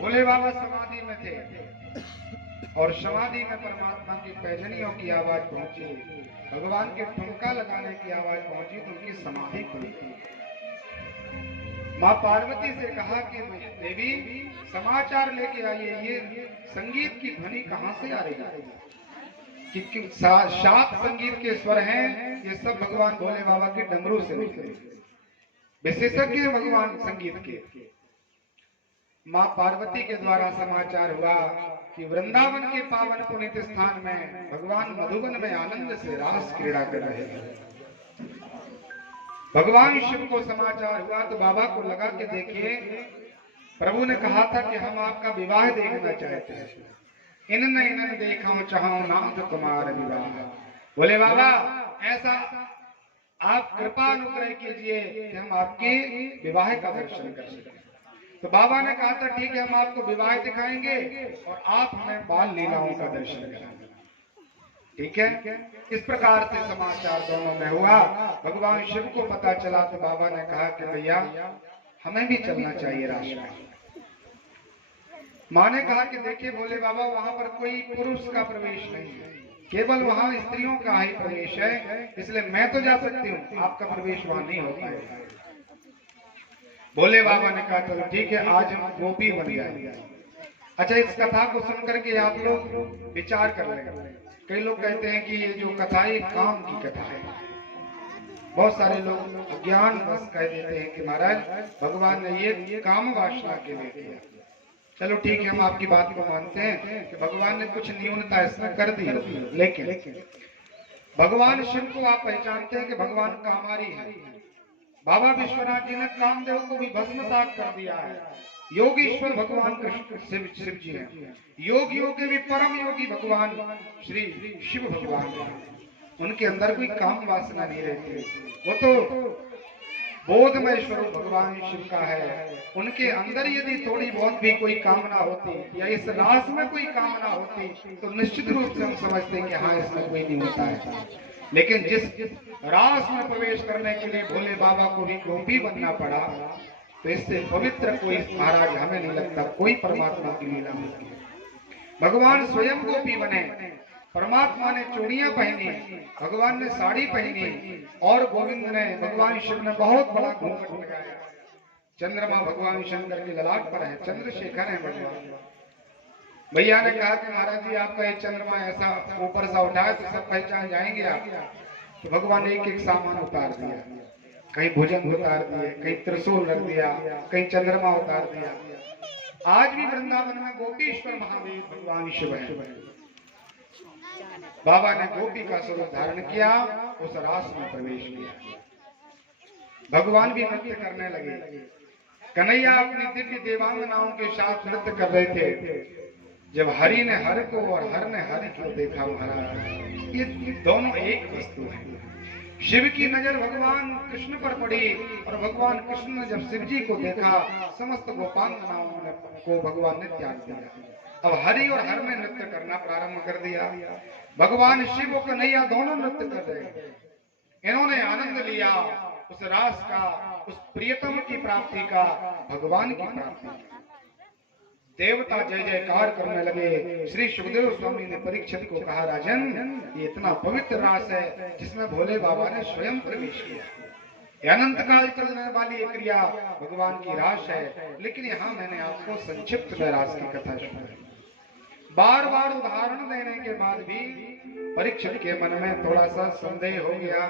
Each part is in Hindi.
भोले बाबा समाधि में थे और समाधि में परमात्मा की पैजनियों की आवाज पहुंची, भगवान के ठुमका लगाने की आवाज पहुंची तो उनकी समाधि खुली। माँ पार्वती से कहा कि देवी समाचार लेके आइए, ये संगीत की ध्वनि कहां से आ रही है? कि सात संगीत के स्वर हैं, ये सब भगवान भोले बाबा के डमरू से निकले, विशेषज्ञ भगवान संगीत के। माँ पार्वती के द्वारा समाचार हुआ कि वृंदावन के पावन पुनीत स्थान में भगवान मधुबन में आनंद से रास क्रीड़ा कर रहे हैं। भगवान शिव को समाचार हुआ तो बाबा को लगा कि देखिए, प्रभु ने कहा था कि हम आपका विवाह देखना चाहते हैं। इनने इनन देखो चाहो नाथ तुम्हारा विवाह। बोले बाबा ऐसा आप कृपा अनुग्रह कीजिए कि हम आपके विवाह का दर्शन कर सकें। तो बाबा ने कहा था ठीक है, हम आपको विवाह दिखाएंगे और आप हमें बाल लीलाओं का दर्शन कराएंगे। ठीक है, इस प्रकार से समाचार दोनों में हुआ। भगवान शिव को पता चला तो बाबा ने कहा कि भैया हमें भी चलना चाहिए राशि में। माँ ने कहा कि देखिए भोले बाबा, वहां पर कोई पुरुष का प्रवेश नहीं है, केवल वहां स्त्रियों का ही प्रवेश है, इसलिए मैं तो जा सकती हूँ, आपका प्रवेश वहां नहीं हो पाएगा। भोले बाबा ने कहा चलो ठीक है, आज हम गोपी बन जाएंगे। अच्छा, इस कथा को सुनकर के आप लोग विचार कर लेंगे। कई लोग कहते हैं कि ये जो कथा है काम की कथा है। बहुत सारे लोग अज्ञान बस कह देते हैं कि महाराज भगवान ने ये काम वासना के लिए किया। चलो ठीक है, हम आपकी बात को मानते हैं कि भगवान ने कुछ न्यूनता इसमें कर दी, लेकिन भगवान शिव को आप पहचानते हैं कि भगवान कामारी है। बाबा विश्वनाथ जी ने कामदेव को भी भस्मसात कर दिया है। योगीश्वर भगवान कृष्ण शिव जी हैं। योगियों के भी परम योगी भगवान श्री शिव भगवान हैं। उनके अंदर कोई काम वासना नहीं रहती, वो तो बोधमय स्वरूप भगवान शिव का है। उनके अंदर यदि थोड़ी बहुत भी कोई कामना होती या इस रास में कोई कामना होती तो निश्चित रूप से हम समझते कि हाँ इसमें कोई नहीं होता है। लेकिन जिस रास में प्रवेश करने के लिए भोले बाबा को भी गोपी बनना पड़ा, तो इससे पवित्र कोई महाराज हमें नहीं लगता कोई परमात्मा की लीला होती है। भगवान स्वयं गोपी बने, परमात्मा ने चूड़ियां पहनी, भगवान ने साड़ी पहनी और गोविंद ने भगवान शिव ने बहुत बड़ा घूंघट लगाया। चंद्रमा भगवान शंकर के ललाट पर है, चंद्रशेखर है भगवान। भैया ने कहा कि महाराज जी आपका ये चंद्रमा ऐसा ऊपर सा उठा है तो सब पहचान जाएंगे आप। तो भगवान ने एक एक सामान उतार दिया, कहीं भुजंग उतार दिए, कहीं त्रिशूल रख दिया, कहीं चंद्रमा उतार दिया। आज भी वृंदावन में गोपीश्वर महादेव भगवान शिव है। बाबा ने गोपी का स्वरूप धारण किया, उस रास में प्रवेश किया। भगवान भी नृत्य करने लगे। कन्हैया अपनी दिव्य देवांगनाओं के साथ नृत्य कर रहे थे। जब हरि ने हर को और हर ने हरि को देखा महाराज, ये दोनों एक वस्तु है। शिव की नजर भगवान कृष्ण पर पड़ी और भगवान कृष्ण ने जब शिव जी को देखा, समस्त गोपांगनाओं को भगवान ने त्याग दिया। अब हरि और हर ने नृत्य करना प्रारंभ कर दिया। भगवान शिव और कन्हैया दोनों नृत्य कर रहे। इन्होंने आनंद लिया उस रास का, उस प्रियतम की प्राप्ति का, भगवान की प्राप्ति का। देवता जय जयकार करने लगे। श्री सुखदेव स्वामी ने परीक्षित को कहा, राजन ये इतना पवित्र रास है जिसमें भोले बाबा ने स्वयं प्रवेश किया। अनंत काल चलने वाली एक क्रिया भगवान की रास है, लेकिन यहाँ मैंने आपको संक्षिप्त में रास की कथा सुनाई। बार बार उदाहरण देने के बाद भी परीक्षित के मन में थोड़ा सा संदेह हो गया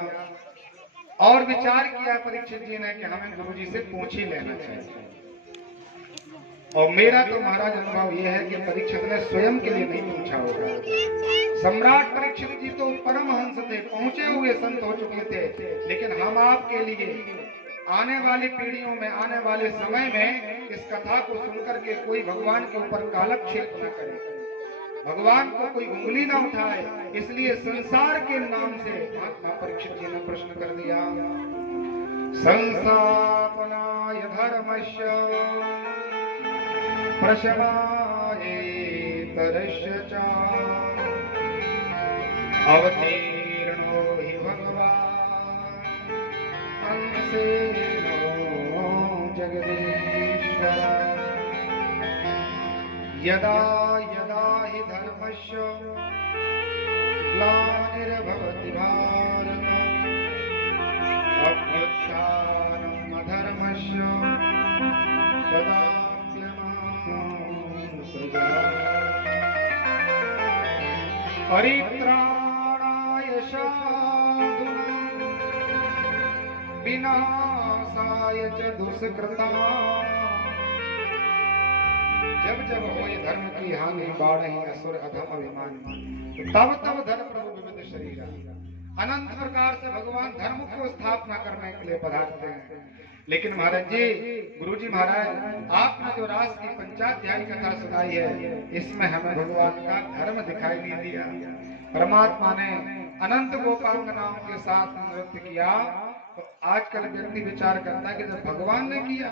और विचार किया परीक्षित जी ने कि हमें गुरु जी से पूछ ही लेना चाहिए। और मेरा तो महाराज अनुभव यह है कि परीक्षित ने स्वयं के लिए नहीं पूछा होगा। सम्राट परीक्षित जी तो परमहंस थे, पहुंचे हुए संत हो चुके थे, लेकिन हम आपके लिए आने वाली पीढ़ियों में, आने वाले समय में इस कथा को सुनकर के कोई भगवान के ऊपर कालक्षेप न करे, भगवान को कोई उंगली ना उठाए, इसलिए संसार के नाम से महात्मा परीक्षित जी ने प्रश्न कर दिया। संस्थापनाय धर्मस्य प्रशमाये तरस्य च अवतीर्णो हि भगवान् अंसेनो जगदीश्वर। यदा यदा हि धर्मस्य ग्लानिर्भवति भारत अभ्युत्थानम् अधर्मस्य तदाप्यमानं सृजनम् परित्राणाय साधूनां विनाशाय च दुष्कृताम्। जब जब हो ये धर्म की हानि बाढ़ असुर अधम अभिमान तब तब धर्म प्रभु विविध शरीर अनंत प्रकार से भगवान धर्म को स्थापना करने के लिए पधारते हैं। लेकिन महाराज जी, गुरु जी महाराज, आपने जो रास की पंचाध्यायी कथा सुनाई है इसमें हमें भगवान का धर्म दिखाई नहीं दिया। परमात्मा ने अनंत गोपांगनाओं के साथ नृत्य किया। तो आजकल व्यक्ति विचार करता है कि जब भगवान ने किया,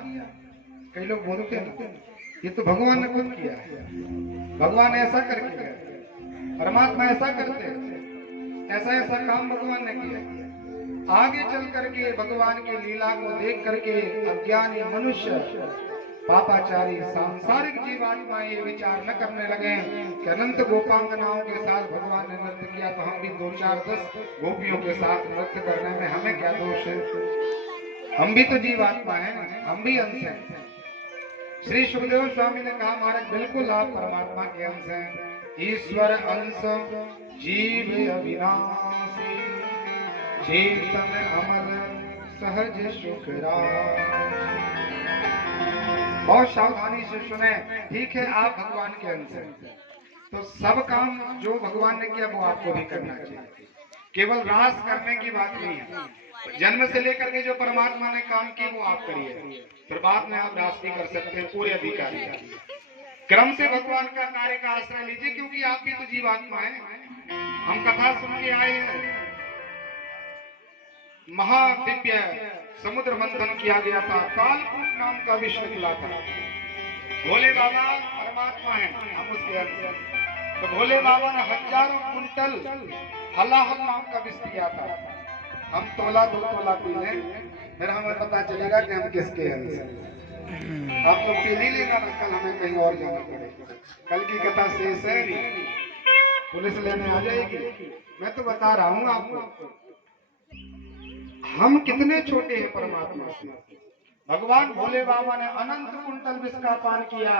कई लोग बोलते हैं ये तो भगवान ने खुद किया है, भगवान ऐसा करके गए, परमात्मा ऐसा करते हैं, ऐसा ऐसा काम भगवान ने किया। आगे चल करके भगवान की लीला को देख करके अज्ञानी मनुष्य, पापाचारी सांसारिक जीवात्माएं ये विचार न करने लगे कि अनंत गोपांगनाओं के साथ भगवान ने नृत्य किया तो हम भी 2 4 10 गोपियों के साथ नृत्य करने में हमें क्या दोष है? हम भी तो जीवात्मा है, हम भी अंश हैं। श्री सुखदेव स्वामी ने कहा महाराज बिल्कुल आप परमात्मा के अंश हैं। ईश्वर अंश जीव अविनाशी चेतन अमर सहज सुखराम। बहुत सावधानी से सुने, ठीक है आप भगवान के अंश हैं तो सब काम जो भगवान ने किया वो आपको भी करना चाहिए। केवल रास करने की बात नहीं है, जन्म से लेकर के जो परमात्मा ने काम किए वो आप करिए, फिर बाद में आप रास भी कर सकते हैं, पूरे अधिकारी। क्रम से भगवान का कार्य का आश्रय लीजिए, क्योंकि आप भी तो जीवात्मा है। हम कथा सुन के आए हैं, महादिव्य समुद्र मंथन किया गया था, कालकूट नाम का विष निकला था। भोले बाबा परमात्मा है, हम उसके अंश। तो भोले बाबा ने हजारों कुंटल हलाहल नाम का विष पिया था। हम तोला 2 तोला पी लें, फिर हमें पता चलेगा कि हम किसके अंश हैं। आप लोग पी नहीं लेना, कल हमें कहीं और जाना पड़ेगा। कल की कथा शेष है, पुलिस लेने आ जाएगी। मैं तो बता रहा हूँ आपको, हम कितने छोटे हैं परमात्मा से। भगवान भोले बाबा ने अनंत कुंटल विष का पान किया,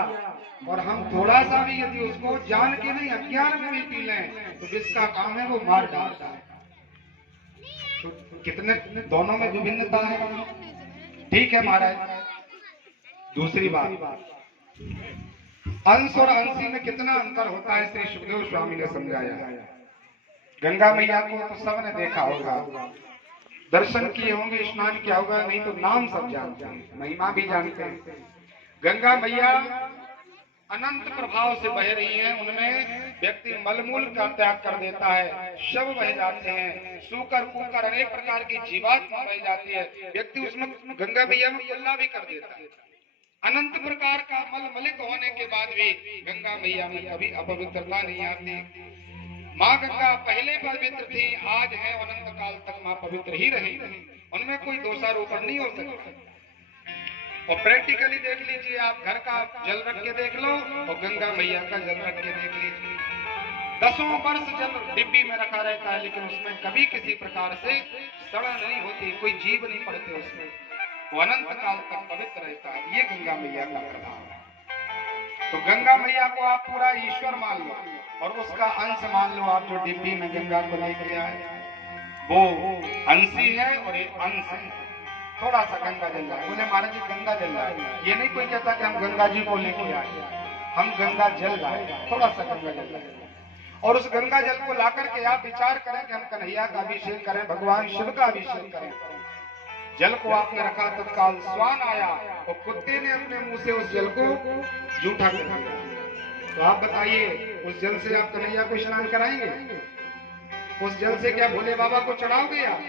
और हम थोड़ा सा भी यदि उसको जान के नहीं अज्ञान में भी पी लें तो विष का काम है वो मार डालता है। तो कितने दोनों में विभिन्नता है। ठीक है महाराज, दूसरी बात, अंश और अंशी में कितना अंतर होता है श्री सुखदेव स्वामी ने समझाया। गंगा मैया को तो सबने देखा होगा, दर्शन किए होंगे, स्नान किया होगा, नहीं तो नाम सब जानते हैं, महिमा भी जानते हैं। गंगा मैया अनंत प्रभाव से बह रही है, उनमें व्यक्ति मलमूल का त्याग कर देता है, शव बह जाते हैं, सूकर कुकर अनेक प्रकार की जीवात्मा बह जाती है, व्यक्ति उसमें गंगा मैया में कुल्ला भी कर देता है। अनंत प्रकार का मल मलित होने के बाद भी गंगा मैया में कभी अपवित्रता नहीं आती। माँ गंगा पहले पवित्र थी, आज है, अनंत काल तक माँ पवित्र ही रहेगी, उनमें कोई दोषारोपण नहीं हो सकता। और प्रैक्टिकली देख लीजिए, आप घर का जल रख के देख लो और गंगा मैया का जल रख के देख लीजिए। 10 वर्ष जल डिब्बी में रखा रहता है, लेकिन उसमें कभी किसी प्रकार से सड़ा नहीं होती, कोई जीव नहीं पड़ते उसमें, वो अनंत काल तक पवित्र रहता है। ये गंगा मैया का प्रभाव है। तो गंगा मैया को आप पूरा ईश्वर मान लो और उसका अंश मान लो। आप जो डिब्बी में गंगा को लेके आए वो अंशी है और ये अंश है। थोड़ा सा गंगा जल रहा है, बोले महाराज जी गंगा जल रहा है, ये नहीं कोई कहता कि हम गंगा जी को लेके आए, हम गंगा जल रहा है, थोड़ा सा गंगा जल रहा है। और उस गंगा जल को ला करके आप विचार करें कि हम कन्हैया का अभिषेक करें, भगवान शिव का अभिषेक करें। जल को आपने रखा, तत्काल स्वान आया और कुत्ते ने अपने मुंह से उस जल को जूठा कर दिया। तो आप बताइए, उस जल से आप कन्हैया को स्नान कराएंगे? उस जल से क्या भोले बाबा को चढ़ाओगे आप?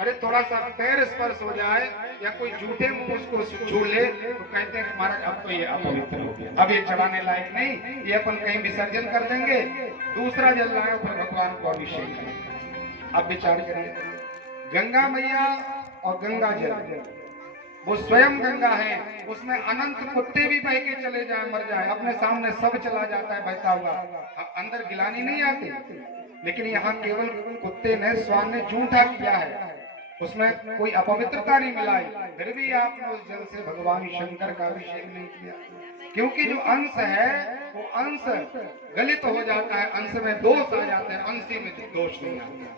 अरे थोड़ा सा पैर स्पर्श हो जाए या कोई जूठे मुंह उसको छू ले तो कहते हैं महाराज अब तो ये अपवित्र हो गया, अब ये चढ़ाने लायक नहीं, ये अपन कहीं विसर्जन कर देंगे, दूसरा जल लाए फिर भगवान को अभिषेक करेंगे। अब विचार करिए, गंगा मैया और गंगा जल वो स्वयं गंगा है, उसमें अनंत कुत्ते भी बह के चले जाए, मर जाए, अपने सामने सब चला जाता है बहता हुआ, अंदर गिलानी नहीं आती। लेकिन यहाँ केवल कुत्ते ने, स्वान ने झूठा किया है, उसमें कोई अपवित्रता नहीं मिलाई, फिर भी आपने उस जल से भगवान शंकर का अभिषेक नहीं किया। क्योंकि जो अंश है वो अंश गलित हो जाता है, अंश में दोष आ जाते हैं, अंशी में दोष नहीं आता।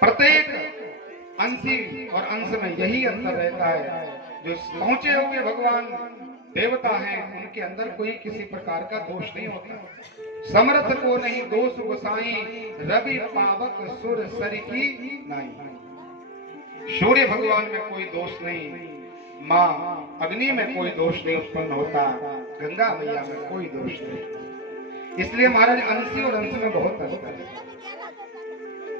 प्रत्येक अंशी और अंश में यही अंतर रहता है। जो पहुंचे हुए भगवान देवता हैं उनके अंदर कोई किसी प्रकार का दोष नहीं होता। समर्थ को नहीं दोष गोसाई, रवि पावक सुर सर की नहीं। सूर्य भगवान में कोई दोष नहीं, माँ अग्नि में कोई दोष नहीं उत्पन्न होता, गंगा मैया में कोई दोष नहीं। इसलिए महाराज अंशी और अंश में बहुत अंतर है।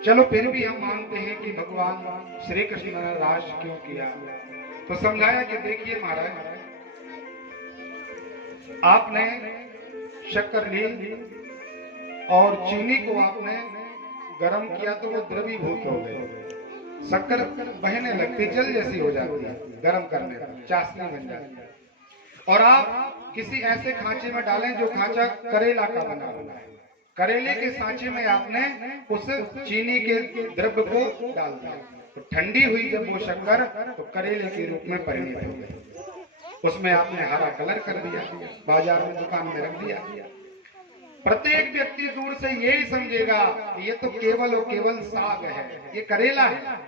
चलो फिर भी हम मानते हैं कि भगवान श्री कृष्ण ने रास क्यों किया, तो समझाया कि देखिए महाराज, आपने शक्कर ली और चीनी को आपने गर्म किया तो वो द्रवीभूत हो गए, शक्कर बहने लगती, जल जैसी हो जाती है, गर्म करने पर चाशनी बन जाती है। और आप किसी ऐसे खांचे में डालें जो खांचा करेला का बना हुआ है, करेले के सांचे में आपने उस चीनी के द्रव्य को डाल दिया, तो ठंडी हुई जब वो शक्कर तो करेले के रूप में परिणत हो गई। उसमें आपने हरा कलर कर दिया, बाजार में दुकान में रख दिया। प्रत्येक व्यक्ति दूर से यही समझेगा कि ये तो केवल और केवल साग है, ये करेला है।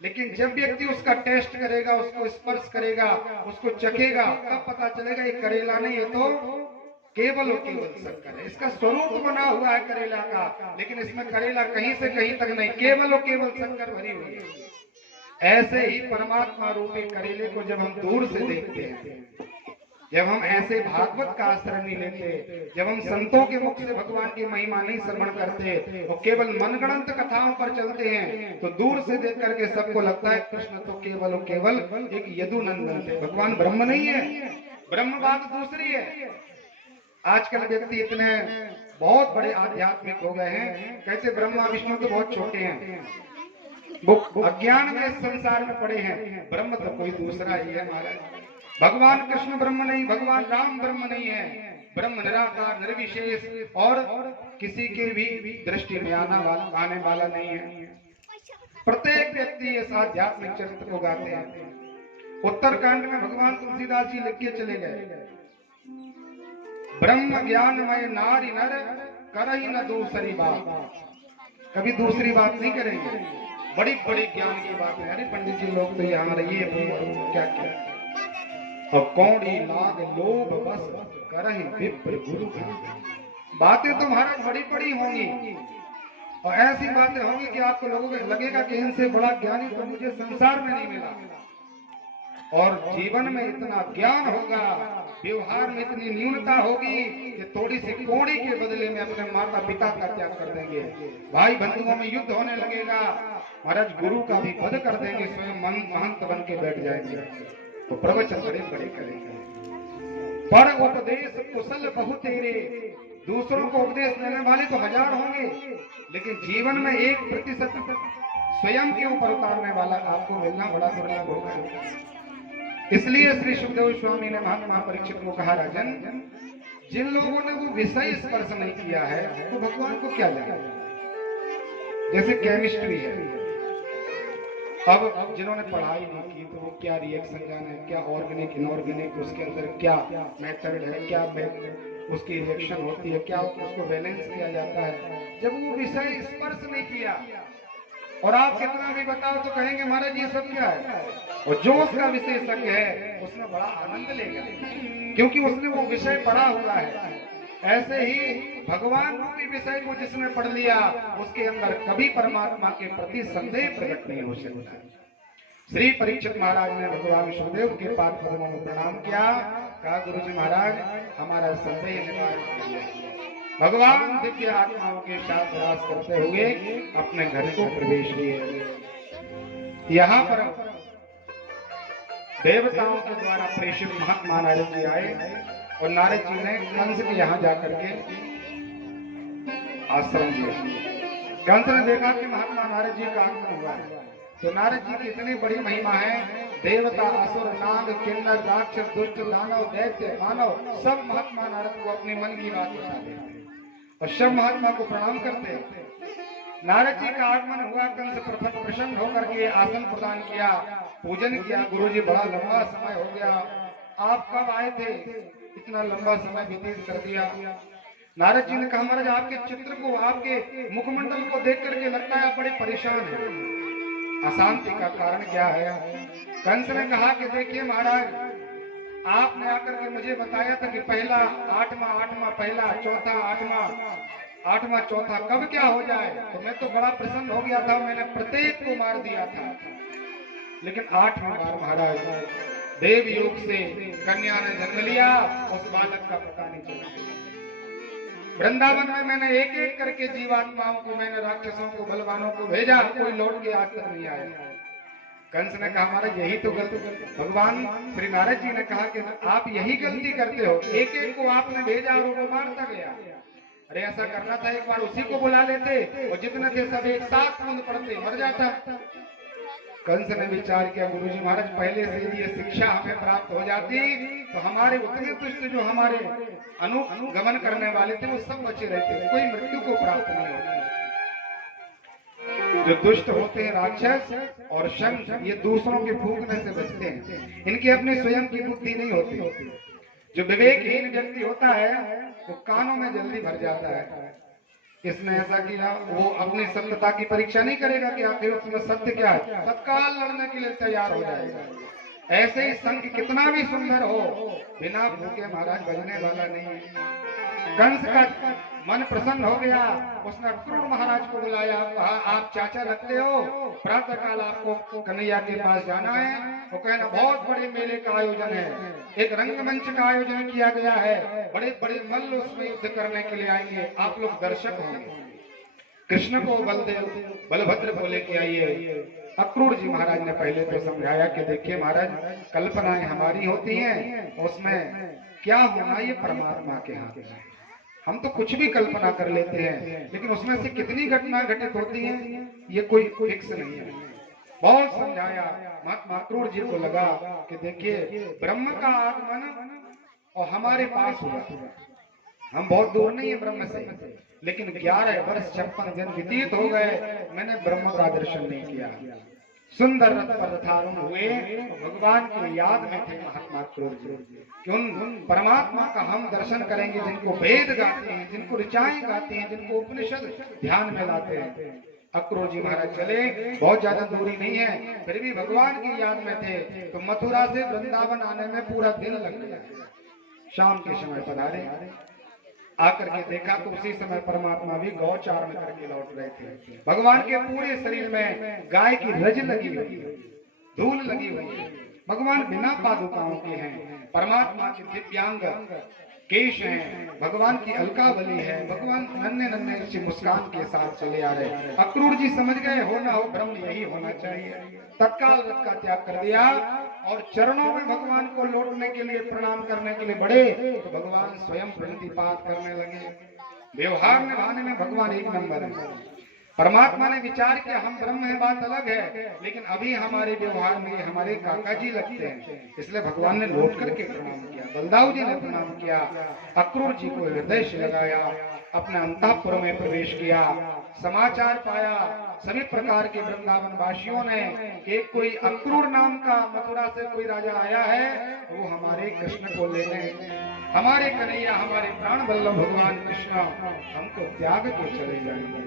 लेकिन जब व्यक्ति उसका टेस्ट करेगा, उसको स्पर्श करेगा, उसको चखेगा, तब पता चलेगा ये करेला नहीं, ये तो केवल और केवल शक्कर है। इसका स्वरूप बना हुआ है करेला का, लेकिन इसमें करेला कहीं से कहीं तक नहीं, केवल और केवल शक्कर भरी हुई है। ऐसे ही परमात्मा रूपी करेले को जब हम दूर से देखते हैं, जब हम ऐसे भागवत का आश्रय नहीं लेते, जब हम संतों के मुख से भगवान की महिमा नहीं श्रवण करते और केवल मनगणंत कथाओं पर चलते हैं, तो दूर से देख करके सबको लगता है कृष्ण तो केवल और केवल एक यदुनंदन थे, भगवान ब्रह्म नहीं है। ब्रह्म बात दूसरी है। आजकल व्यक्ति इतने बहुत बड़े आध्यात्मिक हो गए हैं, कहते ब्रह्मा विष्णु तो बहुत छोटे हैं, वो अज्ञान में इस संसार में पड़े हैं, ब्रह्म तो कोई दूसरा ही है महाराज। भगवान कृष्ण ब्रह्म नहीं, भगवान राम ब्रह्म नहीं है, ब्रह्म निराकार निर्विशेष और किसी के भी दृष्टि में आने वाला नहीं है। प्रत्येक व्यक्ति इस आध्यात्मिक चरित्र को गाते हैं। उत्तरकांड में भगवान तुलसीदास जी लिख के चले गए, ब्रह्म ज्ञानमय नारी नर करही न दूसरी बात, कभी दूसरी बात नहीं करेंगे, बड़ी बड़ी ज्ञान की बात है। अरे पंडित जी लोग तो यहाँ रहिए, क्या क्या, और कौड़ी लाग लोभ बस करहि विप्र गुरु, बातें तो महाराज बड़ी बड़ी होंगी और ऐसी बातें होंगी कि आपको लोगों को लगेगा कि इनसे बड़ा ज्ञानी तो मुझे संसार में नहीं मिला। और जीवन में इतना ज्ञान होगा, व्यवहार में इतनी न्यूनता होगी कि थोड़ी सी कौड़ी के बदले में अपने माता पिता का त्याग कर देंगे, भाई बंधुओं में युद्ध होने लगेगा, महाराज गुरु का भी वध कर देंगे, स्वयं महंत बन के बैठ जाएंगे, तो प्रवचन बड़े बड़े करेंगे। पर उपदेश कुशल बहु तेरे, दूसरों को उपदेश देने वाले तो हजार होंगे, लेकिन जीवन में 1% स्वयं के ऊपर उतारने वाला आपको मिलना बड़ा दुर्लभ होगा। इसलिए श्री सुखदेव स्वामी ने महात्मा परीक्षित को कहा, राजन जिन लोगों ने वो विषय स्पर्श नहीं किया है वो भगवान को क्या जाने। जैसे केमिस्ट्री है, अब जिन्होंने पढ़ाई नहीं की तो वो क्या रिएक्शन जाने, क्या ऑर्गेनिक इनऑर्गेनिक, उसके अंदर क्या मेथड है, क्या उसकी रिएक्शन होती है, क्या उसको बैलेंस किया जाता है। जब वो विषय स्पर्श नहीं किया और आप कितना भी बताओ तो कहेंगे महाराज ये सब क्या है, और जो उसका विशेषज्ञ है उसमें बड़ा आनंद लेगा क्योंकि उसने वो विषय पढ़ा हुआ है। ऐसे ही भगवान रूपी विषय को जिसने पढ़ लिया उसके अंदर कभी परमात्मा के प्रति संदेह प्रकट नहीं हो सकता। श्री परीक्षित महाराज ने भगवान सुखदेव के पाद पद्मों में प्रणाम किया, कहा गुरु जी महाराज हमारा संदेह निवारण कीजिए। भगवान दिव्य आत्माओं के साथ रास करते हुए अपने घर को प्रवेश किए। यहाँ पर देवताओं के द्वारा प्रेषित महात्मा नारद जी आए और नारद जी ने कंस के यहाँ जाकर के आश्रम दिया। कंस ने देखा कि महात्मा नारद जी का आगमन हुआ है, तो नारद जी की इतनी बड़ी महिमा है देवता, असुर, नाग, किन्नर, राक्षस, दुष्ट, दानव, दैत्य, मानव सब महात्मा नारद को अपने मन की बात बताते हैं और सब महात्मा को प्रणाम करते हैं। नारद जी का आगमन हुआ, कंस प्रसन्न होकर के आसन प्रदान किया, पूजन किया। गुरुजी बड़ा लंबा समय हो गया, आप कब आए थे? इतना लंबा समय व्यतीत कर दिया। नारद जी ने कहा महाराज आपके चित्र को, आपके मुखमंडल को देख करके लगता है आप बड़े परेशान हैं, अशांति का कारण क्या है? कंस ने कहा कि देखिए महाराज, आपने आकर के मुझे बताया था कि पहला आठवां पहला, चौथा आठवां चौथा कब क्या हो जाए, तो मैं तो बड़ा प्रसन्न हो गया था, मैंने प्रत्येक को मार दिया था। लेकिन 8वीं बार महाराज देव योग से कन्या ने जन्म लिया, उस बालक का पता नहीं चला। वृंदावन में मैंने एक एक करके जीवात्माओं को, मैंने राक्षसों को, बलवानों को भेजा, कोई लौट के आज तक नहीं आया। कंस ने कहा महाराज यही तो गलती, भगवान श्री नारद जी ने कहा कि आप यही गलती करते हो, एक एक को आपने भेजा और वो मारता गया। अरे ऐसा करना था, एक बार उसी को बुला लेते और जितने थे सब एक साथ कूद पड़ते, मर जाता। कंस ने विचार किया गुरुजी महाराज पहले से यदि ये शिक्षा हमें प्राप्त हो जाती तो हमारे उतने दुष्ट जो हमारे अनुगमन करने वाले थे वो सब बचे रहते, कोई मृत्यु को प्राप्त नहीं होती। जो दुष्ट होते हैं राक्षस और शंख, ये दूसरों के फूंकने से बचते हैं, इनकी अपनी स्वयं की बुद्धि नहीं होती। जो विवेकहीन व्यक्ति होता है वो कानों में जल्दी भर जाता है, इसने ऐसा किया, वो अपनी सत्यता की परीक्षा नहीं करेगा कि आखिर उसमें सत्य क्या है, तत्काल लड़ने के लिए तैयार हो जाएगा। ऐसे ही शंख कितना भी सुंदर हो, बिना भूखे महाराज बजने वाला नहीं है। कंस का मन प्रसन्न हो गया, उसने क्रूर महाराज को बुलाया, कहा आप चाचा लगते हो, प्रातः काल आपको कन्हैया के पास जाना है। वो कहना बहुत बड़े मेले का आयोजन है, एक रंगमंच का आयोजन किया गया है, बड़े बड़े मल्ल उसमें युद्ध करने के लिए आएंगे, आप लोग दर्शक होंगे। कृष्ण को बलदेव बलभद्र को लेके आइए। अक्रूर जी महाराज ने पहले तो समझाया कि देखिए महाराज कल्पनाएं हमारी होती हैं, उसमें क्या होना ये परमात्मा के हाथ में। हम तो कुछ भी कल्पना कर लेते हैं, लेकिन उसमें से कितनी घटना घटित होती है ये कोई फिक्स नहीं है। बहुत समझाया, महात्मा अक्रूर जी को लगा कि देखिए ब्रह्म का आगमन और हमारे पास हुआ, हम बहुत दूर नहीं है ब्रह्म से, लेकिन 11 वर्ष 56 दिन व्यतीत हो गए, मैंने ब्रह्म का दर्शन नहीं किया। सुंदर रथ पर रथारूढ़ हुए, भगवान की याद में थे महात्मा अक्रूर जी कि उन परमात्मा का हम दर्शन करेंगे जिनको वेद गाते हैं, जिनको ऋचाएं गाते हैं, जिनको उपनिषद ध्यान में लाते हैं। अक्रूर जी महाराज चले, बहुत ज्यादा दूरी नहीं है, फिर भी भगवान की याद में थे, तो मथुरा से वृंदावन आने में पूरा दिन लग गया। शाम के समय पधारे, आकर के देखा तो उसी समय परमात्मा भी गौचारण करके लौट रहे थे। भगवान के पूरे शरीर में गाय की रज लगी हुई है, धूल लगी हुई है, भगवान बिना पादुकाओं के हैं, परमात्मा के दिव्यांग केश हैं, भगवान की अलकावली है, भगवान नन्हे नन्हे से मुस्कान के साथ चले आ रहे। अक्रूर जी समझ गए हो ना हो ब्रह्म यही होना चाहिए, तत्काल रथ का त्याग कर दिया और चरणों में भगवान को लौटने के लिए प्रणाम करने के लिए बढ़े तो भगवान स्वयं प्रणतिपात करने लगे। व्यवहार निभाने में भगवान एक नंबर है। परमात्मा ने विचार किया हम ब्रह्म है बात अलग है, लेकिन अभी हमारे व्यवहार में हमारे काका जी लगते हैं, इसलिए भगवान ने लौट करके प्रणाम किया। बलदाऊ जी ने प्रणाम किया, अक्रूर जी को हृदय से लगाया, अपने अंतःपुर में प्रवेश किया, समाचार पाया सभी प्रकार के वृंदावन वासियों ने कि कोई अक्रूर नाम का मथुरा से कोई राजा आया है, वो हमारे कृष्ण को लेने, हमारे कन्हैया, हमारे प्राण वल्लभ भगवान कृष्ण हमको त्याग के चले जाएंगे।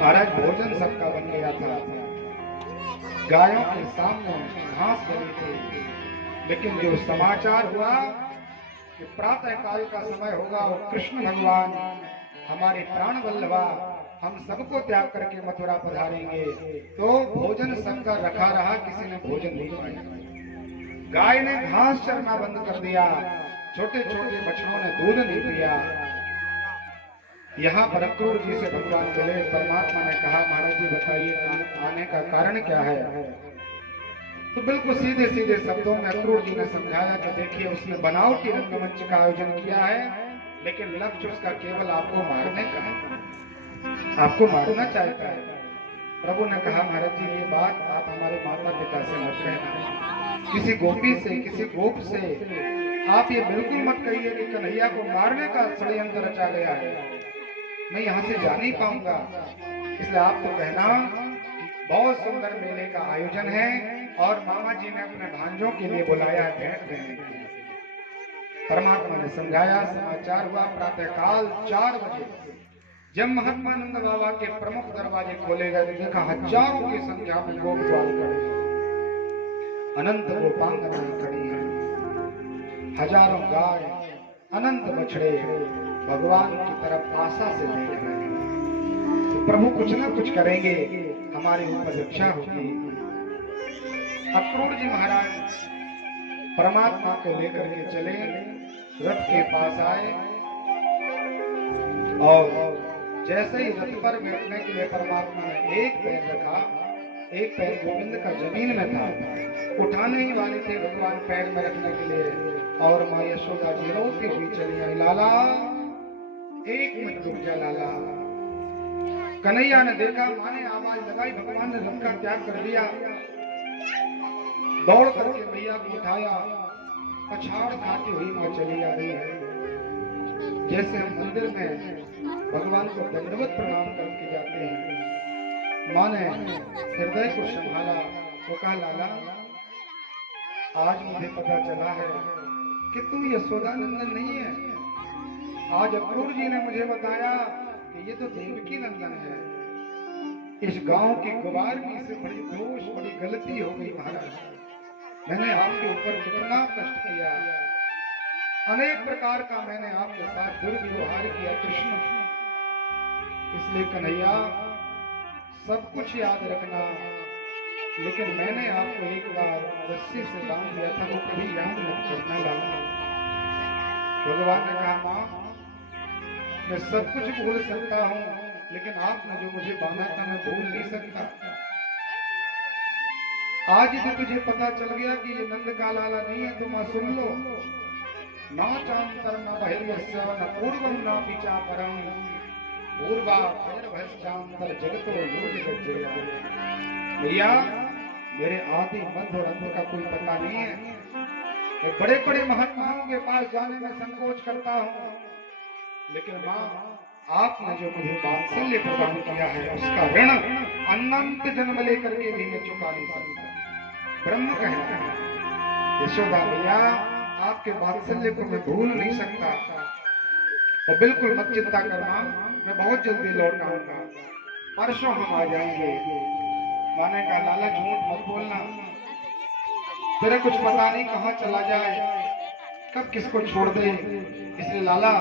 महाराज भोजन सबका बन गया था, गायों के सामने घास बनी थी, लेकिन जो समाचार हुआ कि प्रातः काल का समय होगा और कृष्ण भगवान हमारे प्राण वल्लभा हम सबको त्याग करके मथुरा पधारेंगे, तो भोजन सबका रखा रहा, किसी ने भोजन नहीं पाया। गाय ने घास चरना बंद कर दिया, छोटे छोटे बछड़ों ने दूध नहीं पिया। यहाँ पर अक्रूर जी से भगवान बोले, परमात्मा ने कहा महाराज जी बताइए आने का कारण क्या है। तो बिल्कुल सीधे सीधे शब्दों में अक्रूर जी ने समझाया कि देखिए उसने बनावटी रंगमंच का आयोजन किया है, लेकिन लक्ष्य उसका केवल आपको मारने का है, आपको मारना चाहता है। प्रभु ने कहा महाराज जी ये बात आप हमारे माता पिता से मत कहना, किसी गोपी से किसी गोप से आप ये बिल्कुल मत कहिए कि कन्हैया को मारने का षड्यंत्र रचा गया है, मैं यहाँ से जा नहीं पाऊंगा। इसलिए आप तो कहना बहुत सुंदर मेले का आयोजन है और मामा जी ने अपने भांजों के लिए बुलाया है भेंट देने के लिए। परमात्मा ने समझाया, समाचार हुआ। प्रातःकाल 4 बजे जब महात्मानंद बाबा के प्रमुख दरवाजे खोले गए तो देखा हजारों की संख्या में लोग द्वार खड़े हैं, अनंत गोपांगनाएं खड़ी हैं, हजारों गाय, अनंत बछड़े भगवान की तरफ आशा से देख रहे हैं। तो प्रभु कुछ ना कुछ करेंगे, हमारी ऊपर रक्षा होगी। अक्रूर जी महाराज परमात्मा को लेकर के चले, रथ के पास आए और जैसे ही रथ पर बैठने के लिए परमात्मा ने एक पैर रखा, एक पैर गोविंद का जमीन में था, उठाने ही वाले थे भगवान पैर में रखने के लिए, और माँ यशोदा जी रोती हुई चली आई, लाला 1 मिनट रुक जा लाला। कन्हैया ने देखा, माँ ने आवाज लगाई, भगवान ने रथ का त्याग कर दिया, दौड़ करके मैया को उठाया, पछाड़ खाती हुई माँ चली आ रही है। जैसे हम मंदिर में भगवान को दंडवत प्रणाम करके जाते हैं, माँ ने हृदय को संभाला, तो कहा लाला आज मुझे पता चला है कि तुम यशोदानंदन नहीं है। आज अक्रूर जी ने मुझे बताया कि ये तो देवकी नंदन है। इस गांव की गवारनी से बड़ी दोष, बड़ी गलती हो गई महाराज, मैंने आपके ऊपर कितना कष्ट किया, अनेक प्रकार का मैंने आपके साथ दुर्व्यवहार किया कृष्ण। इसलिए कन्हैया सब कुछ याद रखना, लेकिन मैंने आपको एक बार रस्सी से बांध दिया था, वो कभी याद मत करना लाला। भगवान ने कहा माँ मैं सब कुछ भूल सकता हूँ, लेकिन आपने जो मुझे बांधा था मैं भूल नहीं सकता। आज ही तुझे पता चल गया कि ये नंद का लाला नहीं है, तो माँ सुन लो, न चांतर न बहिर्यस्य न पूर्वम न पिचा परम पूर्वा भैरभश्चांतर जगतो योग गज्जया। भैया मेरे आदि मध्य और अंत का कोई पता नहीं है, मैं बड़े बड़े महात्माओं के पास जाने में संकोच करता हूँ, लेकिन माँ आपने जो मुझे वात्सल्य प्रदान किया है उसका ऋण अनंत जन्म लेकर के भी मैं चुका नहीं सकता। ब्रह्म कहता है यशोदा भैया आपके वात्सल्य को मैं भूल नहीं सकता, और बिल्कुल मत चिंता कर माँ, मैं बहुत जल्दी लौट आऊंगा, परसों हम आ जाएंगे। माने का लाला झूठ मत बोलना, तेरा कुछ पता नहीं कहाँ चला जाए, कब किसको छोड़ दे, इसलिए लाला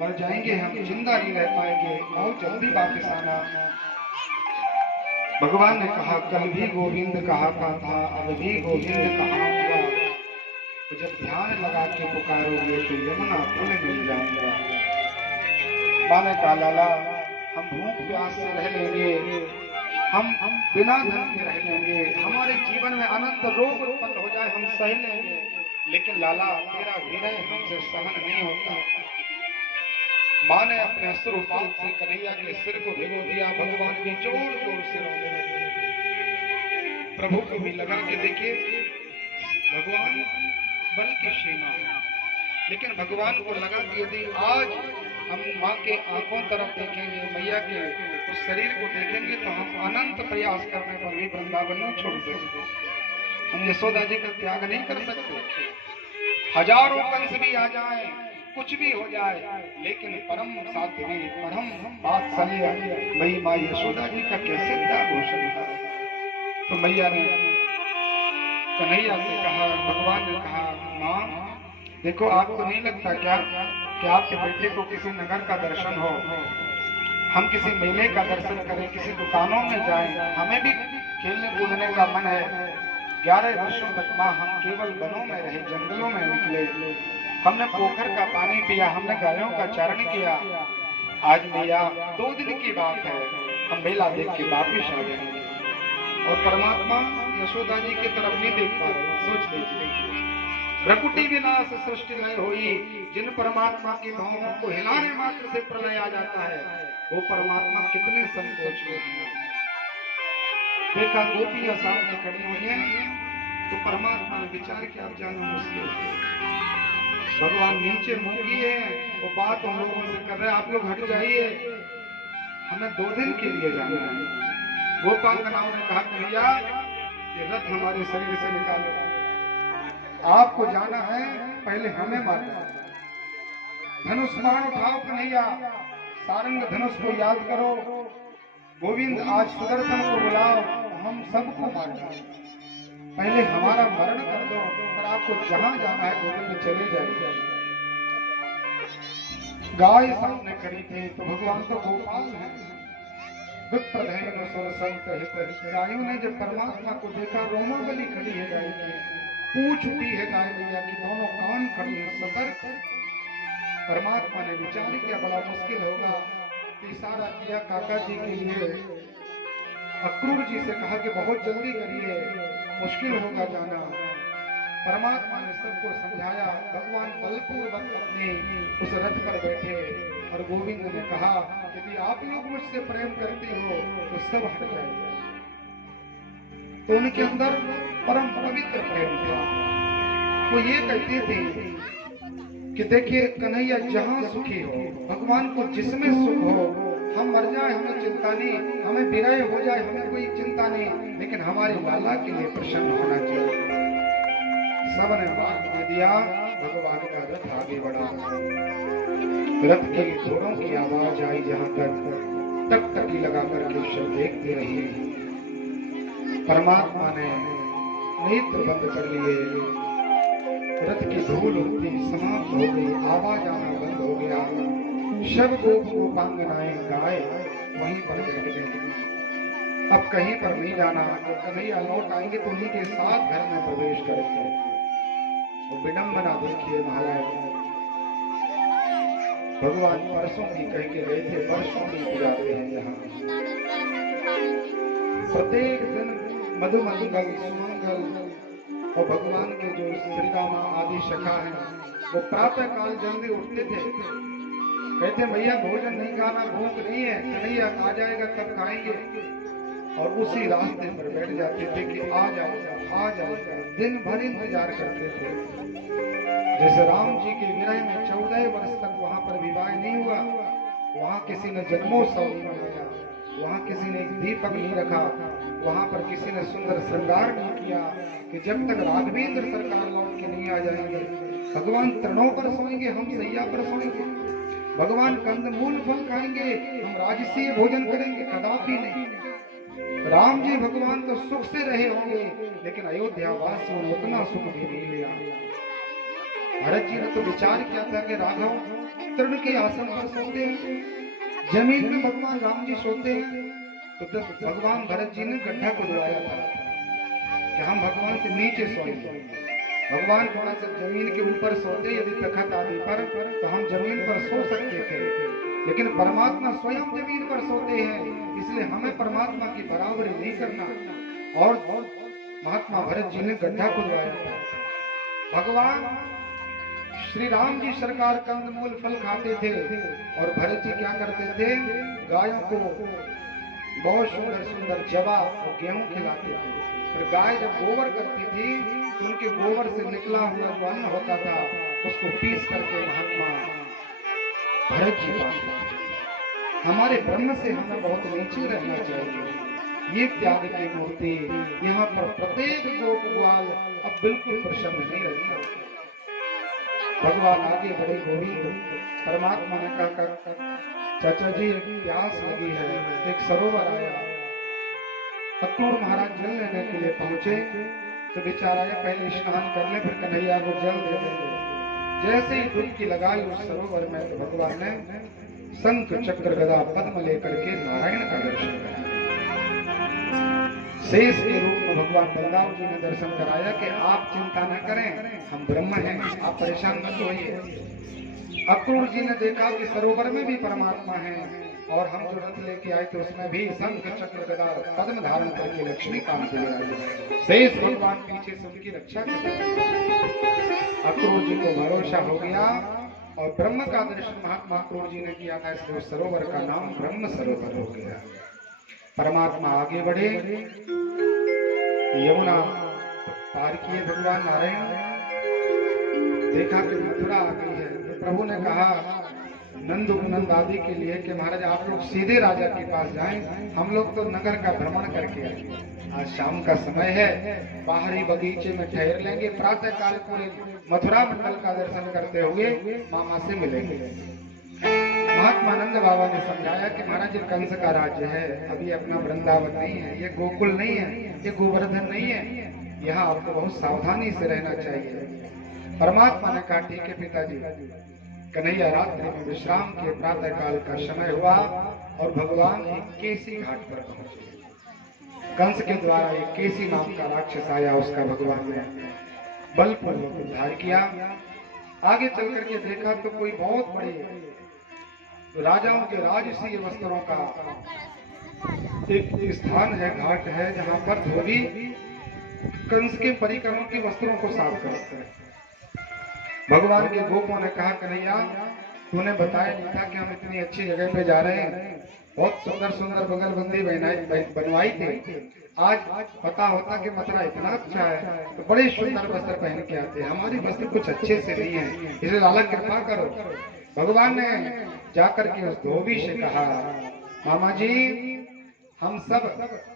मर जाएंगे हम, जिंदा नहीं रह पाएंगे, बहुत जल्दी वापस आना। भगवान ने कहा कल भी गोविंद कहा था, अब भी गोविंद कहा हुआ, तो जब ध्यान लगा के पुकारोगे तो यमुना पुल मिल जाएगा। माने कहा लाला हम भूख प्यास से रह लेंगे, हम बिना धन के रह लेंगे, हमारे जीवन में अनंत रोग उत्पन्न हो जाए हम सह लेंगे, लेकिन लाला तेरा विनय हमसे सहन नहीं होता। माँ ने अपने अश्रुपात से कन्हैया के सिर को भिगो दिया, भगवान भी जोर जोर से रोने लगे। प्रभु को भी लगा के देखिए भगवान बल की सीमा है, लेकिन भगवान को लगा कि यदि आज हम माँ के आंखों तरफ देखेंगे, मैया के उस शरीर को देखेंगे, तो हम अनंत प्रयास करने पर भी वृंदावन नहीं छोड़ सकते, हम यशोदा जी का त्याग नहीं कर सकते। हजारों कंस भी आ जाए, कुछ भी हो जाए, लेकिन परम साध्वी परम वात्सल्य मई माँ यशोदा जी का कैसे त्याग हो सकता है। तो मैया ने कन्हैया से कहा, भगवान ने कहा माँ देखो आपको नहीं लगता क्या कि आपके बेटे को किसी नगर का दर्शन हो, हम किसी मेले का दर्शन करें, किसी दुकानों में जाएं, हमें भी खेलने कूदने का मन है। 11 वर्षों तक माँ हम केवल वनों में रहे, जंगलों में निकले, हमने पोखर का पानी पिया, हमने गायों का चारण किया। आज मैया 2 दिन की बात है, हम मेला देख के वापिस आ जाएंगे, और परमात्मा यशोदा जी की तरफ नहीं देख पा रहे। सोच लीजिए प्रकृति विनाश सृष्टि लय हुई, जिन परमात्मा की भावों को हिलाने मात्र से प्रलय आ जाता है, वो परमात्मा कितने संकोच में हैं। देखा गोपियां सामने खड़ी हुई हैं, तो परमात्मा ने विचार किया अब जाना मुश्किल है। भगवान नीचे मुंह किए हैं और बात उन लोगों से कर रहे हैं, आप लोग हट जाइए, हमें 2 दिन के लिए जाना है। गोपांगनाओं ने कहा भैया ये रथ हमारे शरीर से निकालो, आपको जाना है, पहले हमें मारना। धनुष बाण उठाओ कन्हैया, सारंग धनुष को याद करो, गोविंद आज सुदर्शन को बुलाओ, हम सबको मारना, पहले हमारा मरण कर दो, पर आपको जहां जाना है गोविंद चले जाइए। गाय सामने खड़ी थी, तो भगवान तो गोपाल है, गायों ने जब परमात्मा को देखा, रोमा बलि खड़ी है गाय की, पूछ उठी है गाय मैया की, दोनों कान खड़ी है सतर्क। परमात्मा ने विचार किया बड़ा मुश्किल होगा, इशारा किया काका जी के लिए, अक्रूर जी से कहा कि बहुत जल्दी करिए, मुश्किल होगा जाना। परमात्मा ने सबको समझाया, भगवान बलपूर्वक अपने उस रथ पर बैठे और गोविंद ने कहा यदि आप लोग मुझसे प्रेम करते हो तो सब हट जाएगा। तो उनके अंदर परम पवित्र प्रेम था। वो ये कहते थे कि देखिए कन्हैया जहां सुखी हो, भगवान को जिसमें सुख हो, हम मर जाए हमें चिंता नहीं, हमें विरह हो जाए हमें कोई चिंता नहीं, लेकिन हमारे लाला के लिए प्रसन्न होना चाहिए। सबने बात दे दिया, भगवान का रथ आगे बढ़ा, रथ के घोड़ों की आवाज आई, जहां तक टकटकी लगा करके सब देखते रही। परमात्मा ने नेत्र बंद कर लिए, रथ की धूल उड़ती समाप्त हो गई, आवाज आना बंद हो गया, सब गोपांगनाएं गाय वहीं पर बैठ गई। अब कहीं पर नहीं जाना, तो कन्हैया लौट आएंगे तो उन्हीं के साथ घर में प्रवेश करेंगे। वो विडंबना देखिए महाराज, भगवान परसों भी कह के गए थे, परसों भी जाते हैं यहाँ प्रत्येक दिन मधुमंगल सुमंगल, और भगवान के जो श्री रामा आदि सखा हैं वो प्रातः काल जल्दी उठते थे, कहते भैया भोजन नहीं खाना, भूख नहीं है, कन्हैया आ जाएगा तब खाएंगे, और उसी रास्ते पर बैठ जाते थे कि आ जाएगा आ जाएगा, दिन भर इंतजार करते थे। जैसे राम जी के विरह में 14 वर्ष तक वहां पर विवाह नहीं हुआ, वहां किसी ने जन्मोत्सव नहीं मनाया, वहां किसी ने एक दीपक नहीं रखा, वहां पर किसी ने सुंदर श्रृंगार नहीं किया, कि जब तक राघवेंद्र सरकार लौट के नहीं आ जाएंगे, भगवान तृणों पर सोएंगे, हम सैया पर सोएंगे, भगवान कंदमूल फल खाएंगे, हम राजसीय भोजन करेंगे, कदापि नहीं। राम जी भगवान तो सुख से रहे होंगे, लेकिन अयोध्या वासियों ने उतना सुख भी नहीं लिया। भरत जी ने तो विचार किया था कि राघव तृण के आसन पर सोते हैं, जमीन में भगवान राम जी सोते हैं, तो भगवान भरत जी ने गड्ढा खुदवाया था कि हम भगवान से नीचे सोएंगे, भगवान थोड़ा सा जमीन के ऊपर सोते यदि तखत आदि पर, तो हम जमीन पर सो सकते थे, लेकिन परमात्मा स्वयं जमीन पर सोते हैं, इसलिए हमें परमात्मा की बराबरी नहीं करना। और महात्मा भरत जी ने गड्ढा खुदवाया था। भगवान श्री राम जी सरकार कंदमूल फल खाते थे, और भरत जी क्या करते थे, गायों को बहुत सुंदर सुंदर जवा और गेहूं खिलाते थे। फिर गाय जब गोबर करती थी तो उनके गोबर से निकला हुआ जो अन्न होता था उसको पीस करके महात्मा भरत जी पाते। हमारे ब्रह्म से हमें बहुत नीचे रहना चाहिए। ये त्याग की मूर्ति यहाँ पर प्रत्येक गोप ग्वाल अब बिल्कुल प्रसन्न नहीं रहता। भगवान आगे बढ़े, गोविंद परमात्मा ने कहा चाचा जी एक प्यास लगी है, एक सरोवर आया। अक्रूर महाराज जल लेने के लिए पहुंचे तो विचार आया पहले स्नान कर ले फिर कन्हैया को जल दे देंगे। जैसे ही डुबकी लगाई उस सरोवर में तो भगवान ने शंख चक्र गदा पद्म लेकर के नारायण का दर्शन कराया। शेष के रूप में भगवान बलराम जी ने दर्शन कराया कि आप चिंता न करें, हम ब्रह्म हैं, आप परेशान मत होइए। अक्रूर जी ने देखा कि सरोवर में भी परमात्मा है और हम जो रथ लेके आए थे उसमें भी शंख चक्र गदा पद्म धारण करके लक्ष्मी कांत ले आए। शेष भगवान पीछे से उनकी रक्षा करते। अक्रूर जी को भरोसा हो गया और ब्रह्म का दर्शन महात्मा अक्रूर जी ने किया था, इसलिए सरोवर का नाम ब्रह्म सरोवर हो गया। परमात्मा आगे बढ़े, यमुना पार किए भगवान नारायण, देखा कि मथुरा आ गई है। तो प्रभु ने कहा नंद उपनंद आदि के लिए कि महाराज आप लोग सीधे राजा के पास जाएं, हम लोग तो नगर का भ्रमण करके आए। आज शाम का समय है, बाहरी बगीचे में ठहर लेंगे, प्रातः काल पूरे मथुरा मंडल का दर्शन करते हुए मामा से मिलेंगे। महात्मानंद बाबा ने समझाया कि महाराज ये कंस का राज्य है, अभी अपना वृंदावन नहीं है, ये गोकुल नहीं है, ये गोवर्धन नहीं है, यहाँ आपको बहुत सावधानी से रहना चाहिए। परमात्मा ने कहा ठीक है पिताजी। कन्हैया रात्रि में विश्राम के प्रातः काल का समय हुआ और भगवान एक केसी घाट पर पहुंचे। कंस के द्वारा एक केसी नाम का राक्षस आया, उसका भगवान ने बलपूर्वक उद्धार किया। आगे चल करके देखा तो कोई बहुत बड़े राजाओं के राजसीय वस्त्रों का एक स्थान है, घाट है, जहां पर धोबी कंस के परिकरों के वस्त्रों को साफ करते हैं। भगवान के गोपों ने कहा कन्हैया तूने बताया नहीं था कि हम इतनी अच्छी जगह पे जा रहे हैं, बहुत सुंदर सुंदर बगलबंदी बनवाई थी, आज पता होता कि मथुरा इतना अच्छा है तो बड़े सुंदर वस्त्र पहन के आते, हमारी वस्त्र कुछ अच्छे से नहीं है, इसे लाला कृपा करो। भगवान ने जाकर के उस धोबी से कहा मामा जी हम सब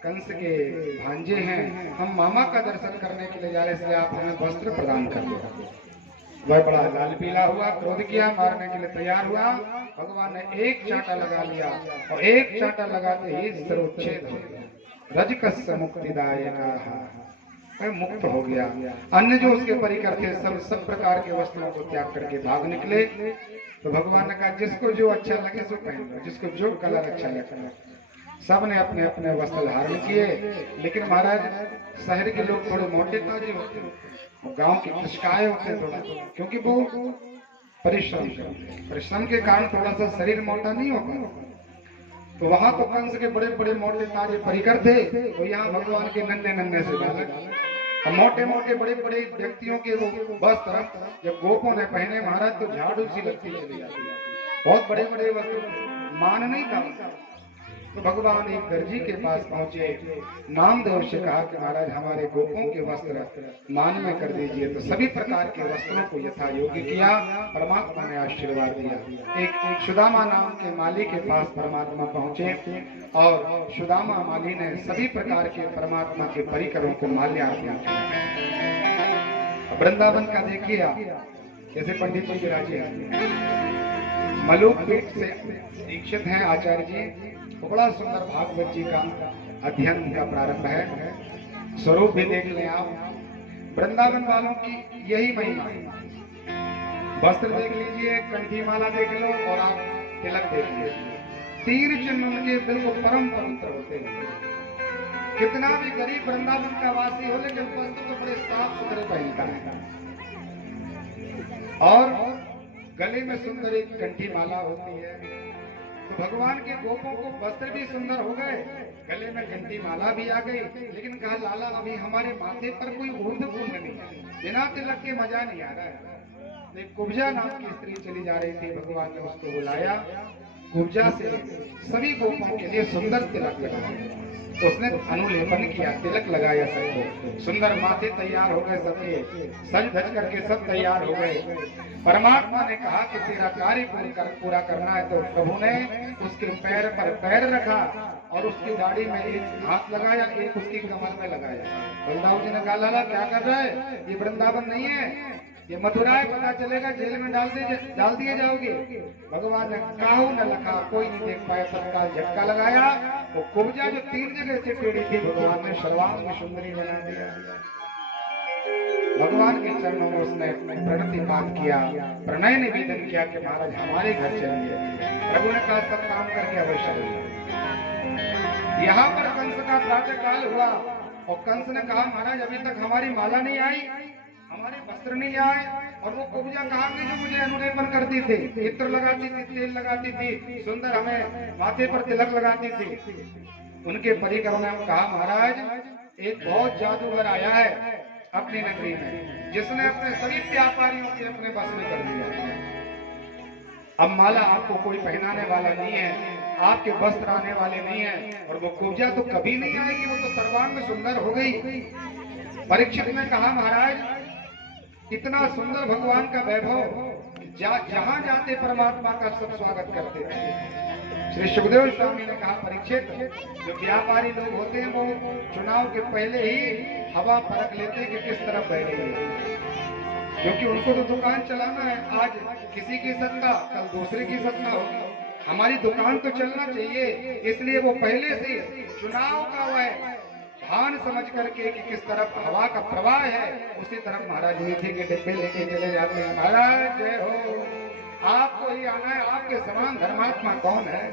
कंस के भांजे हैं, हम मामा का दर्शन करने के लिए जा रहे, इसलिए आप हमें वस्त्र प्रदान कर दो। वह बड़ा लाल पीला हुआ, क्रोध किया, मारने के लिए तैयार हुआ। भगवान ने एक चांटा लगा लिया और एक चांटा लगाते ही सर्वच्छेद हो गया। रजकस्य मुक्तिदायक मुक्त हो गया। अन्य जो उसके परिकर थे सब प्रकार के वस्त्रों को त्याग करके भाग निकले। तो भगवान ने कहा जिसको जो अच्छा लगे सो पहन लो, जिसको जो कलर अच्छा लगता। सब ने अपने अपने वस्त्र धारण किए, लेकिन महाराज शहर के लोग थोड़े मोटे ताजे होते हैं, गांव के कृषकाय होते हैं थोड़ा, क्योंकि वो परिश्रम के कारण थोड़ा सा शरीर मोटा नहीं होगा। तो वहां तो कंस के बड़े बड़े मोटे ताजे परिकर थे, तो यहाँ भगवान के नन्हे नन्हे से बालक मोटे मोटे बड़े बड़े व्यक्तियों के वो वस्त्र जब गोपों ने पहने महाराज तो झाड़ू सी लगती चली जाती, बहुत बड़े बड़े वस्त्र मान नहीं था। तो भगवान एक दर्जी के पास पहुंचे, नामदेव से कहा कि महाराज हमारे गोपों के वस्त्र मान में कर दीजिए। तो सभी प्रकार के वस्त्रों को यथा योग्य किया, परमात्मा ने आशीर्वाद दिया। एक सुदामा नाम के माली के पास परमात्मा पहुंचे और सुदामा माली ने सभी प्रकार के परमात्मा के परिकरों को माल्यार्पण किया। वृंदावन का देखिए आप, जैसे पंडित जी विराजे मलुक पीठ से दीक्षित हैं आचार्य जी, बड़ा सुंदर भागवत जी का अध्ययन का प्रारंभ है। स्वरूप भी देख लें आप, वृंदावन वालों की यही महिमा है। वस्त्र देख लीजिए, कंठी माला देख लो और आप तिलक देख लीजिए, तीर चिन्ह उनके बिल्कुल परम पवित्र होते हैं। कितना भी गरीब वृंदावन का वासी हो, लेकिन वस्त्र तो बड़े साफ सुथरे पहनता है और गले में सुंदर एक कंठी माला होती है। तो भगवान के गोपों को वस्त्र भी सुंदर हो गए, गले में घंटी माला भी आ गई, लेकिन कहा लाला अभी हमारे माथे पर कोई ऊर्ध्व कुंड नहीं है, बिना तिलक के मजा नहीं आ रहा है। एक कुब्जा नाम की स्त्री चली जा रही थी, भगवान ने उसको बुलाया, कुब्जा से सभी गोपों के लिए सुंदर तिलक लगाया। तो उसने अनुलेपन किया, तिलक लगाया सबको, सुंदर माथे तैयार हो गए, सबके सज धज करके सब तैयार हो गए। परमात्मा ने कहा कि तेरा कार्य पूरा करना है, तो प्रभु ने उसके पैर पर पैर रखा और उसकी दाढ़ी में एक हाथ लगाया, एक उसकी कमर में लगाया। बलदाऊ जी ने कहा लाला क्या कर रहा है, ये वृंदावन नहीं है, ये मथुरा है, पता चलेगा जेल में डाल दिए जाओगे। भगवान ने काहू न लखा, कोई नहीं देख पाया, तत्काल झटका लगाया, वो कुब्जा जो 3 जगह से टेढ़ी थी भगवान ने सर्वांग सुंदरी बना दिया। भगवान के चरणों में उसने प्रणतिपात किया, प्रणय निवेदन किया कि महाराज हमारे घर चलिए। प्रभु ने कहा सब काम करके अवश्य चलिए। यहाँ पर कंस का प्रातः काल हुआ और कंस ने कहा महाराज अभी तक हमारी माला नहीं आई, हमारे वस्त्र नहीं आए, और वो कुब्जा कहाँ गई जो मुझे अनुलेपन करती थी, इत्र लगाती थी, तेल लगाती थी, सुंदर हमें माथे पर तिलक लगाती थी। उनके परिकरों ने कहा महाराज एक बहुत जादूगर आया है अपनी नगरी में, जिसने अपने सभी व्यापारियों के अपने बस में कर दिया। अब माला आपको कोई पहनाने वाला नहीं है, आपके वस्त्र आने वाले नहीं है। और वो कुब्जा तो कभी नहीं आएगी, वो तो सर्वांग सुंदर हो गई। परीक्षित ने कहा महाराज इतना सुंदर भगवान का वैभव, जहां जाते परमात्मा का सब स्वागत करते थे। श्री सुखदेव स्वामी ने कहा परीक्षित, जो व्यापारी लोग होते हैं वो चुनाव के पहले ही हवा परख लेते हैं कि किस तरफ बह रही है, क्योंकि उनको तो दुकान चलाना है। आज किसी की सत्ता, कल दूसरे की सत्ता होगी, हमारी दुकान तो चलना चाहिए। इसलिए वो पहले से चुनाव का वह ध्यान समझ करके कि किस तरफ हवा का प्रवाह है, उसी तरफ महाराज मीठे के डिब्बे लेके चले जाते हैं। महाराज जय हो, आपको ही आना है, आपके समान धर्मात्मा कौन है।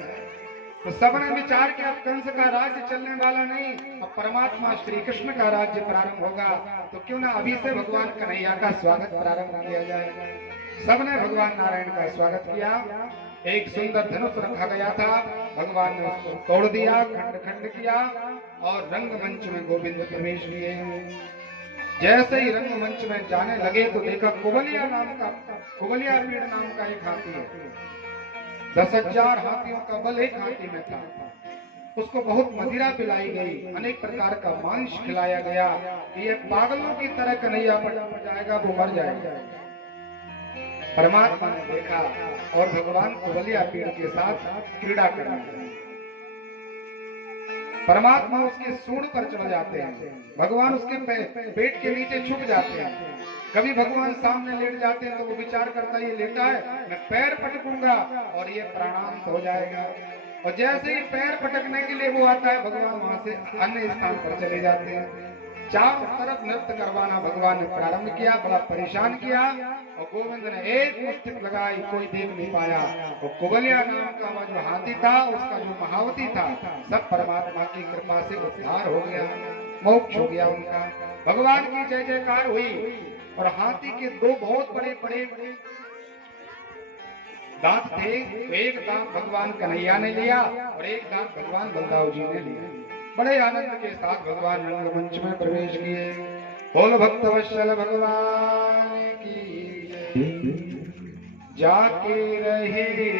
तो सबने विचार किया अब कंस का राज्य चलने वाला नहीं, अब परमात्मा श्री कृष्ण का राज्य प्रारंभ होगा, तो क्यों ना अभी से भगवान कन्हैया का स्वागत प्रारंभ किया जाए। सबने भगवान नारायण का स्वागत किया। एक सुंदर धनुष रखा गया था, भगवान ने उसको तोड़ दिया, खंड खंड किया और रंगमंच में गोविंद प्रवेश किए। जैसे ही रंगमंच में जाने लगे तो देखा कुबलिया पीड़ नाम का एक हाथी है। 10,000 हाथियों का बल एक हाथी में था। उसको बहुत मदिरा पिलाई गई, अनेक प्रकार का मांस खिलाया गया। ये पागलों की तरह कन्हैया पर जाएगा, वो मर जाएगा। परमात्मा ने देखा और भगवान कुबलिया पीड़ के साथ क्रीड़ा करने लगे। परमात्मा उसके सूंड पर चढ़ जाते हैं, भगवान उसके पेट के नीचे छुप जाते हैं। कभी भगवान सामने लेट जाते हैं तो वो विचार करता है ये लेटा है, मैं पैर पटकूंगा और ये प्राणांत हो जाएगा। और जैसे ही पैर पटकने के लिए वो आता है, भगवान वहां से अन्य स्थान पर चले जाते हैं। चारों तरफ नृत्य करवाना भगवान ने प्रारंभ किया, बड़ा परेशान किया। और गोविंद ने एक मुष्टि लगाई, कोई देख नहीं पाया। और कुबलिया नाम का वह जो हाथी था, उसका जो महावती था, सब परमात्मा की कृपा से उद्धार हो गया, मोक्ष हो गया उनका। भगवान की जय जयकार हुई। और हाथी के दो बहुत बड़े बड़े दांत थे, एक दांत भगवान कन्हैया ने लिया और एक दांत भगवान बलदाऊ जी ने लिया। बड़े आनंद के साथ भगवान रंगमंच में प्रवेश किए। बोल भक्त वत्सल भगवान की जाके रहे।